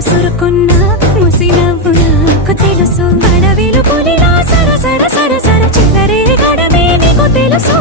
ముసురుకున్న ముసినవ్వు నాకు తెలుసు. అడవిలు పులిలా సర సర సర సర చెలరే గడమే నీకు తెలుసు.